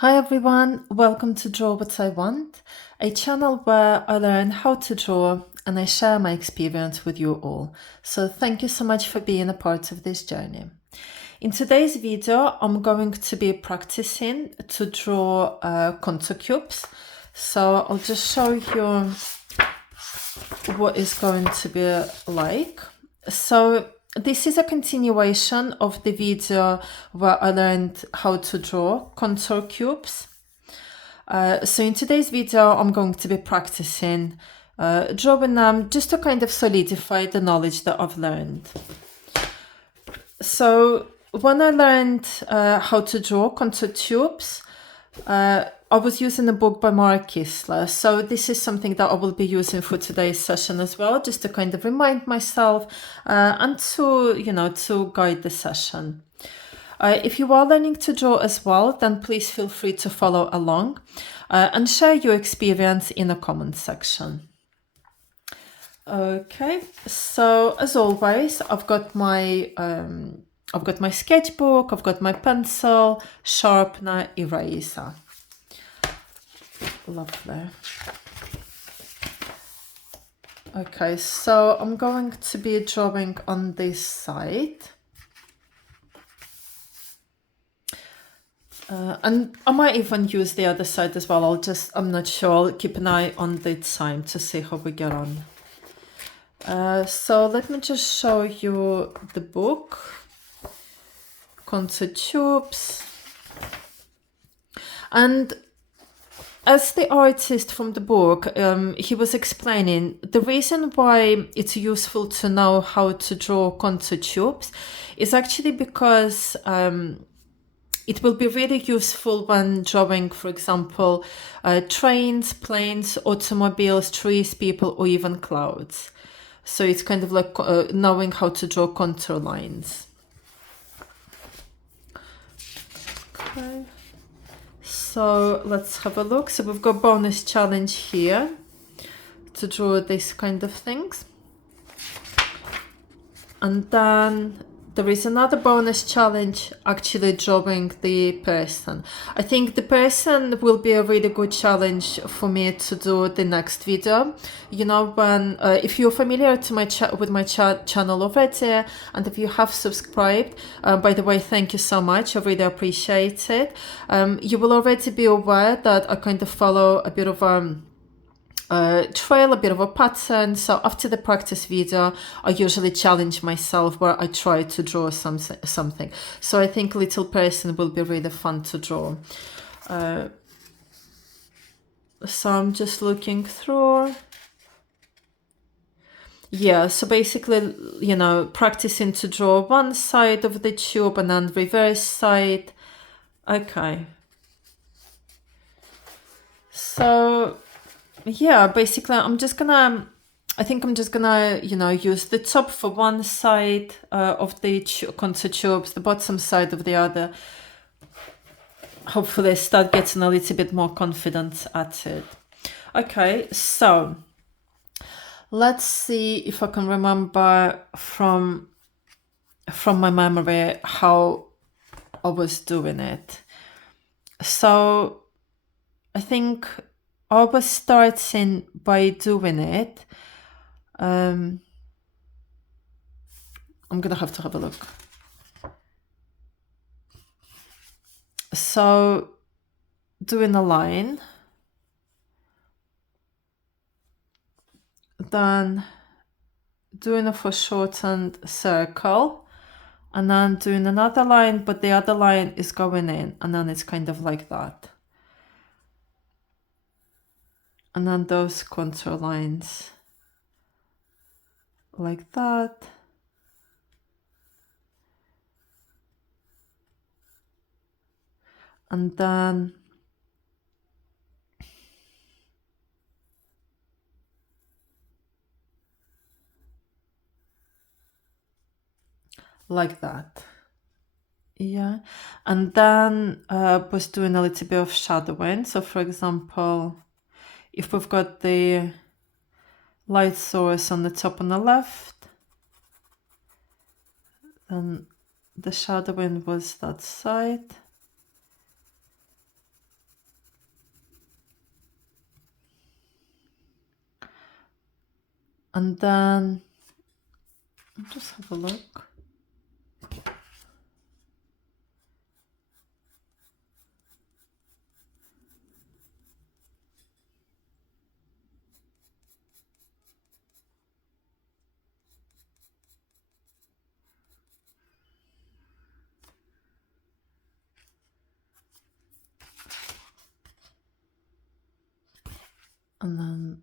Hi everyone, welcome to Draw What I Want, a channel where I learn how to draw and I share my experience with you all. So thank you so much for being a part of this journey. In today's video, I'm going to be practicing to draw contour cubes. So I'll just show you what it's going to be like. So this is a continuation of the video where I learned how to draw contour cubes. So in today's video, I'm going to be practicing drawing them just to kind of solidify the knowledge that I've learned. So when I learned how to draw contour tubes, I was using a book by Mark Kistler. So this is something that I will be using for today's session as well, just to kind of remind myself and to guide the session. If you are learning to draw as well, then please feel free to follow along and share your experience in the comment section. Okay, so as always, I've got my sketchbook, I've got my pencil, sharpener, eraser. Lovely. Okay, so I'm going to be drawing on this side. And I might even use the other side as well. I'm not sure. I'll keep an eye on the time to see how we get on. So let me just show you the book, Contour Tubes. And as the artist from the book, he was explaining the reason why it's useful to know how to draw contour tubes is actually because it will be really useful when drawing, for example, trains, planes, automobiles, trees, people, or even clouds. So it's kind of like knowing how to draw contour lines. Okay. So let's have a look. So we've got bonus challenge here to draw these kind of things. And then there is another bonus challenge, actually drawing the person. I think the person will be a really good challenge for me to do the next video. You know, when if you're familiar to my with my channel already, and if you have subscribed, by the way, thank you so much. I really appreciate it. You will already be aware that I kind of follow a bit of trail, a bit of a pattern. So after the practice video, I usually challenge myself where I try to draw something. So I think little person will be really fun to draw. So I'm just looking through. Yeah, so basically, you know, practicing to draw one side of the tube and then reverse side. Okay. So yeah, basically I think I'm just gonna, use the top for one side of the contour tubes, the bottom side of the other. Hopefully start getting a little bit more confident at it. Okay, so let's see if I can remember from my memory how I was doing it. So I think I was starting by doing it. I'm gonna have to have a look. So doing a line, then doing a foreshortened circle, and then doing another line, but the other line is going in, and then it's kind of like that. And then those contour lines like that. And then like that. Yeah. And then was doing a little bit of shadowing. So for example, if we've got the light source on the top on the left, then the shadowing was that side. And then I'll just have a look. And then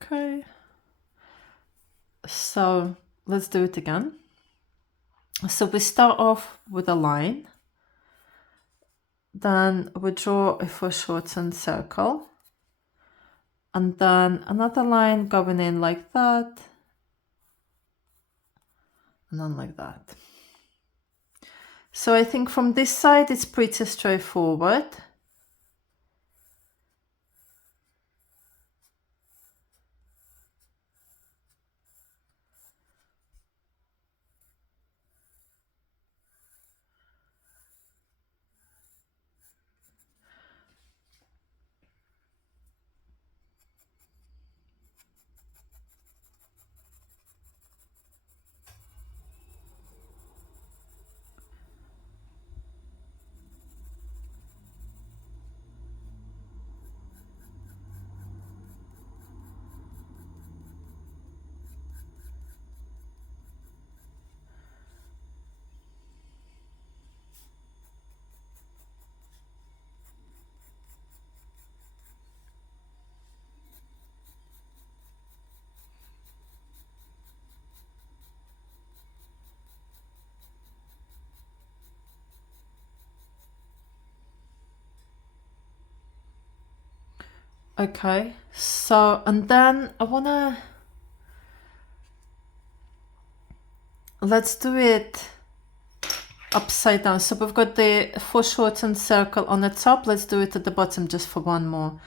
okay, so let's do it again. So we start off with a line, then we draw a foreshortened circle, and then another line going in like that, and then like that. So I think from this side it's pretty straightforward. Okay, so, and then let's do it upside down. So we've got the foreshortened circle on the top. Let's do it at the bottom just for one more.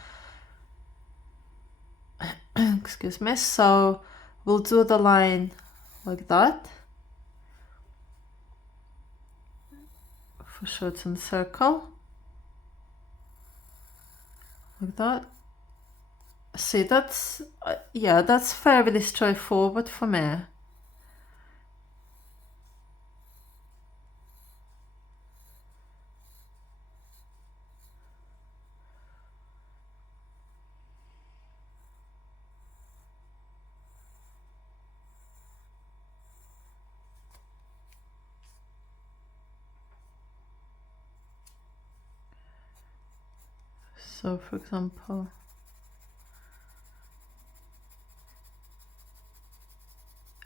Excuse me. So we'll do the line like that. Foreshortened circle. Like that. See, that's, yeah, that's fairly straightforward for me. So, for example,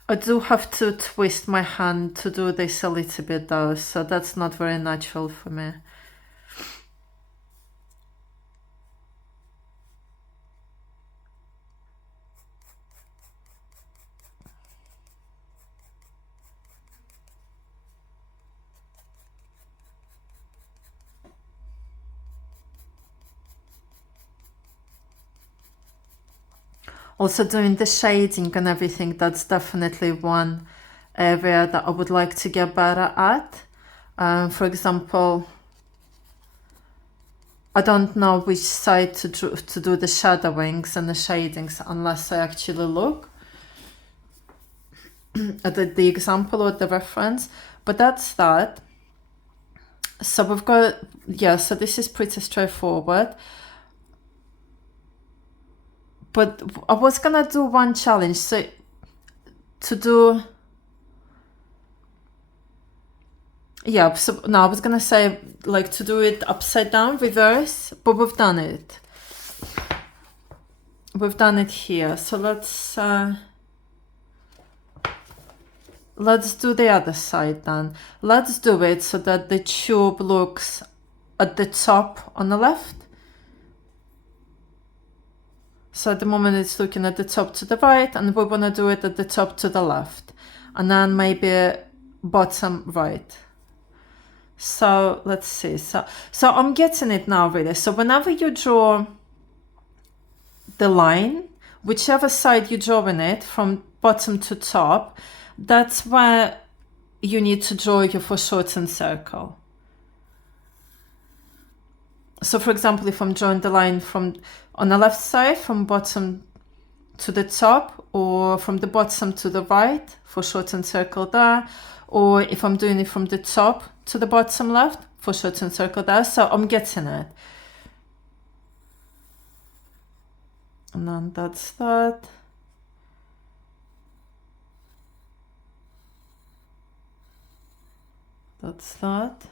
I do have to twist my hand to do this a little bit though, so that's not very natural for me. Also doing the shading and everything, that's definitely one area that I would like to get better at. For example, I don't know which side to do the shadowings and the shadings unless I actually look at the example or the reference, but that's that. So we've got, yeah, so this is pretty straightforward. But I was gonna do one challenge, so to do, yeah, so no, I was gonna say like to do it upside down, reverse, but we've done it. We've done it here, so let's do the other side then. Let's do it so that the tube looks at the top on the left. So at the moment it's looking at the top to the right, and we want to do it at the top to the left, and then maybe bottom right. So let's see. So I'm getting it now really. So whenever you draw the line, whichever side you're drawing it, from bottom to top, that's where you need to draw your foreshortened circle. So for example, if I'm drawing the line from on the left side, from bottom to the top, or from the bottom to the right, foreshortened circle there, or if I'm doing it from the top to the bottom left, foreshortened circle there, so I'm getting it. And then that's that. That's that.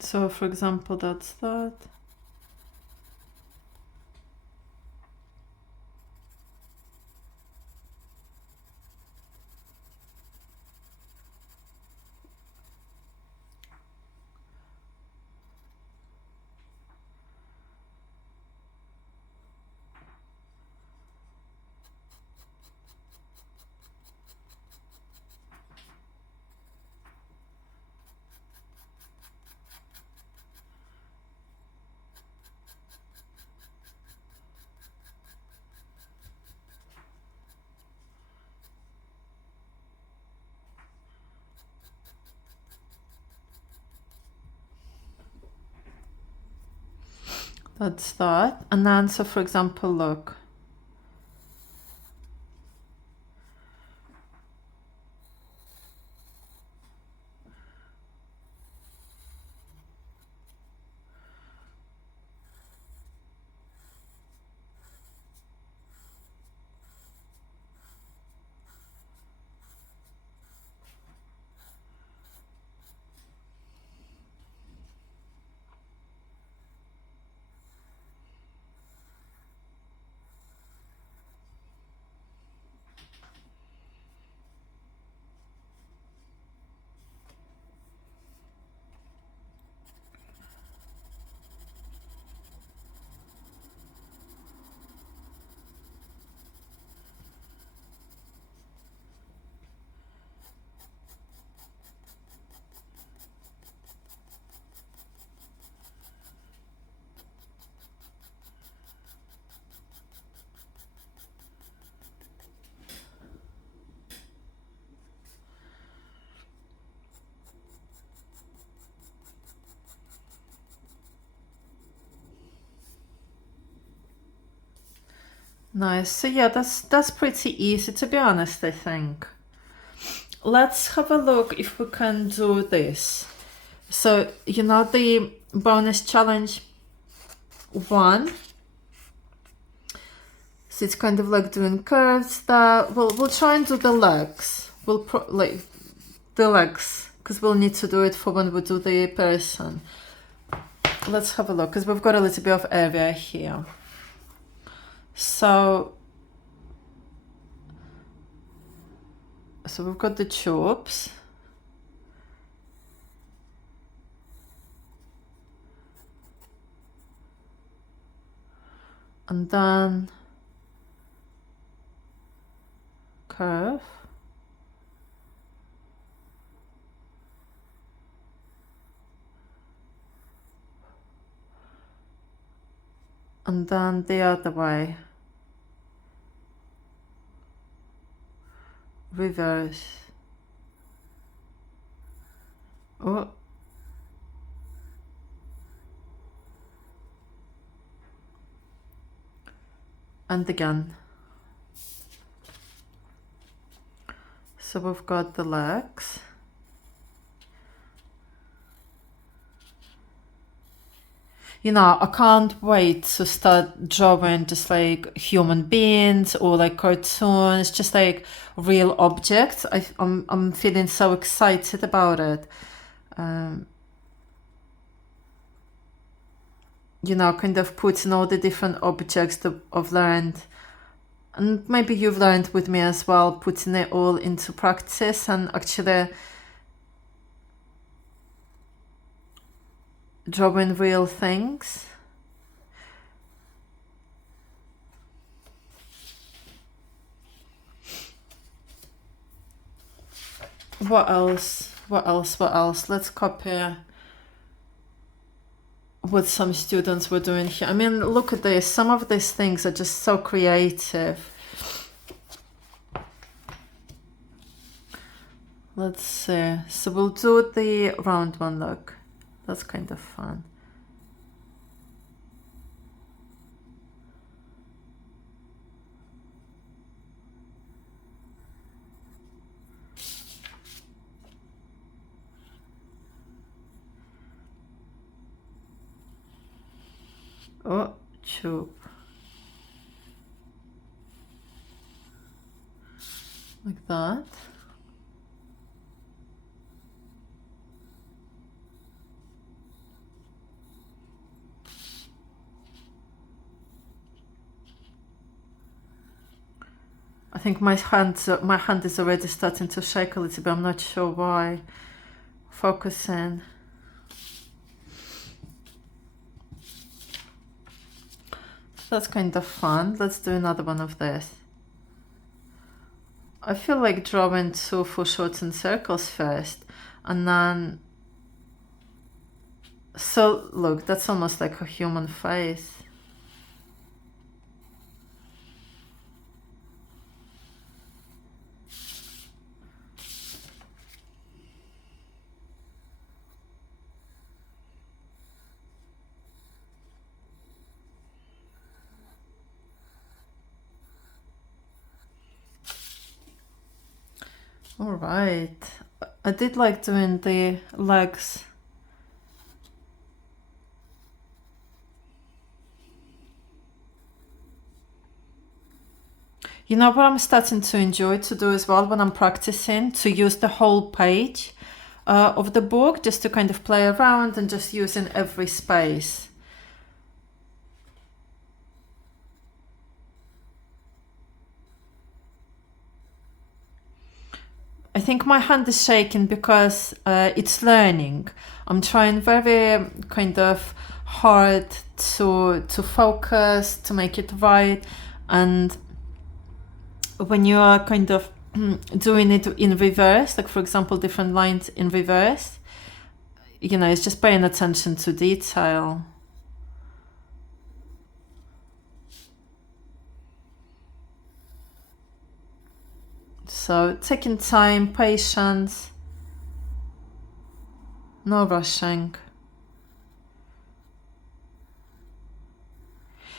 So for example, that's that. That's that. And then, so for example, look. Nice. So yeah, that's pretty easy, to be honest, I think. Let's have a look if we can do this. So, you know, the bonus challenge 1. So it's kind of like doing curves that we'll try and do the legs. Like the legs, because we'll need to do it for when we do the person. Let's have a look, because we've got a little bit of area here. So we've got the tubes. And then curve. And then the other way. Reverse. Oh. And again. So we've got the legs. You know, I can't wait to start drawing just like human beings or like cartoons, just like real objects. I'm feeling so excited about it. You know, kind of putting all the different objects that I've learned, and maybe you've learned with me as well, putting it all into practice and actually drawing real things. What else? What else? What else? Let's copy what some students were doing here. I mean, look at this. Some of these things are just so creative. Let's see. So we'll do the round one. Look, that's kind of fun. Oh, tube. Like that. I think my hand is already starting to shake a little bit. I'm not sure why. Focusing. That's kind of fun. Let's do another one of this. I feel like drawing 2 foreshortened circles first, and then... So, look, that's almost like a human face. All right. I did like doing the legs. You know what I'm starting to enjoy to do as well when I'm practicing? To use the whole page of the book, just to kind of play around and just using every space. I think my hand is shaking because it's learning. I'm trying very kind of hard to focus, to make it right, and when you are kind of doing it in reverse, like for example different lines in reverse, you know, it's just paying attention to detail. So taking time, patience, no rushing.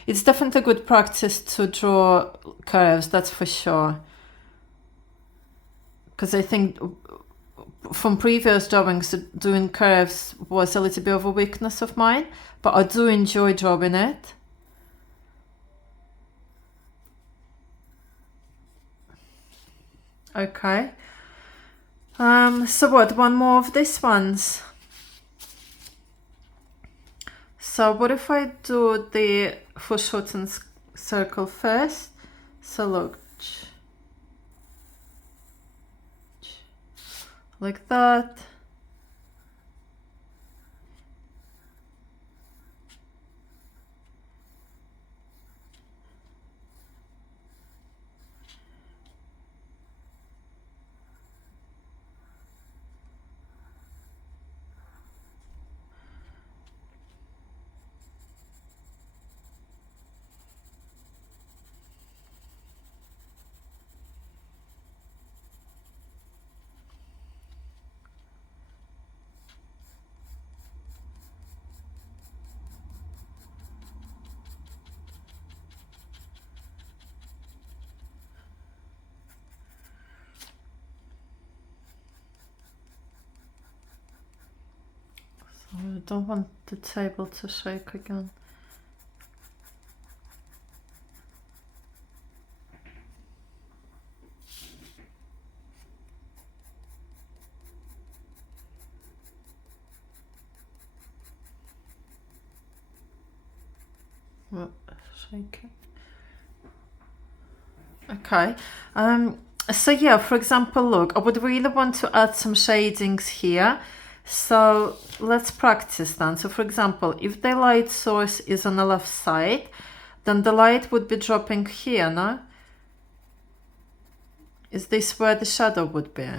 It's definitely good practice to draw curves, that's for sure. Because I think from previous drawings, doing curves was a little bit of a weakness of mine, but I do enjoy drawing it. Okay. So what, one more of these ones? So what if I do the foreshortened circle first? So look, like that. I don't want the table to shake again. Well, shake it. Okay. So yeah, for example, look, I would really want to add some shadings here. So let's practice then. So for example, if the light source is on the left side, then the light would be dropping here, no? Is this where the shadow would be?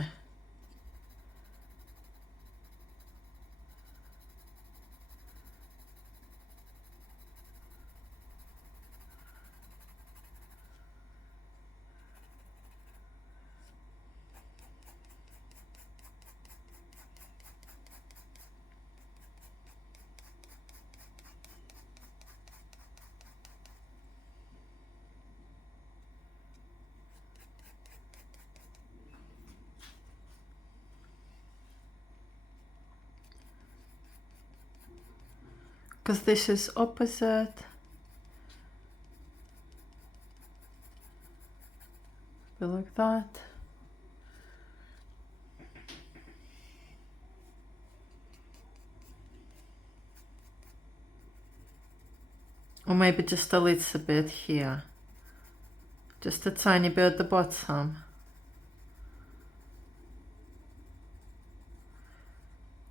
Because this is opposite. Be like that. Or maybe just a little bit here. Just a tiny bit at the bottom.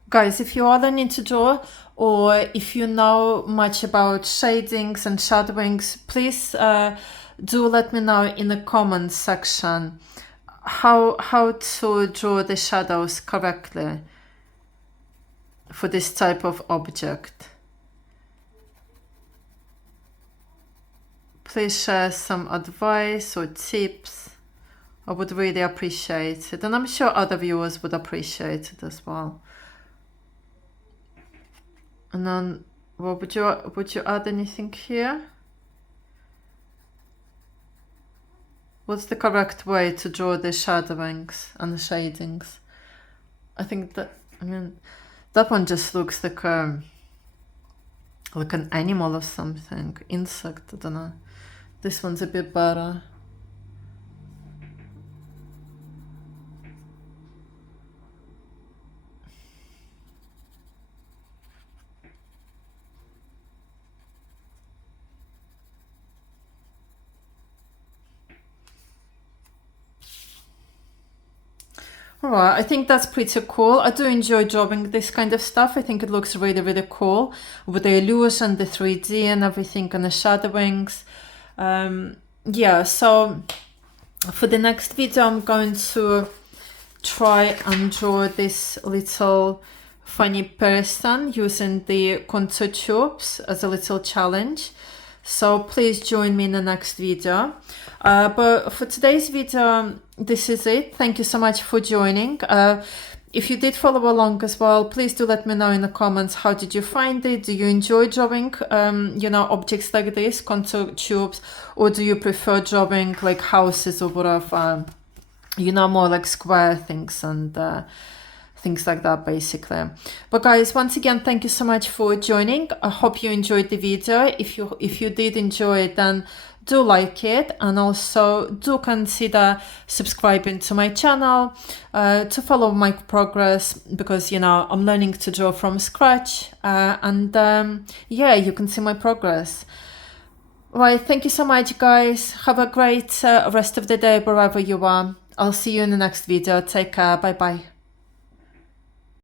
Guys, if you are learning to draw, or if you know much about shadings and shadowings, please do let me know in the comments section how to draw the shadows correctly for this type of object. Please share some advice or tips. I would really appreciate it, and I'm sure other viewers would appreciate it as well. And then, well, would you add anything here? What's the correct way to draw the shadowings and the shadings? I think that, I mean, that one just looks like an animal or something, insect, I don't know. This one's a bit better. Alright, I think that's pretty cool. I do enjoy drawing this kind of stuff. I think it looks really, really cool with the illusion, the 3D and everything, and the shadowings. Yeah, so for the next video, I'm going to try and draw this little funny person using the contour tubes as a little challenge. So please join me in the next video. But for today's video, this is it. Thank you so much for joining. If you did follow along as well, please do let me know in the comments, how did you find it? Do you enjoy drawing, you know, objects like this, contour tubes, or do you prefer drawing like houses or whatever, you know, more like square things and things like that, basically. But guys, once again, thank you so much for joining. I hope you enjoyed the video. If you did enjoy it, then do like it, and also do consider subscribing to my channel to follow my progress, because, you know, I'm learning to draw from scratch, and yeah, you can see my progress. Right, thank you so much, guys. Have a great rest of the day wherever you are. I'll see you in the next video. Take care. Bye bye.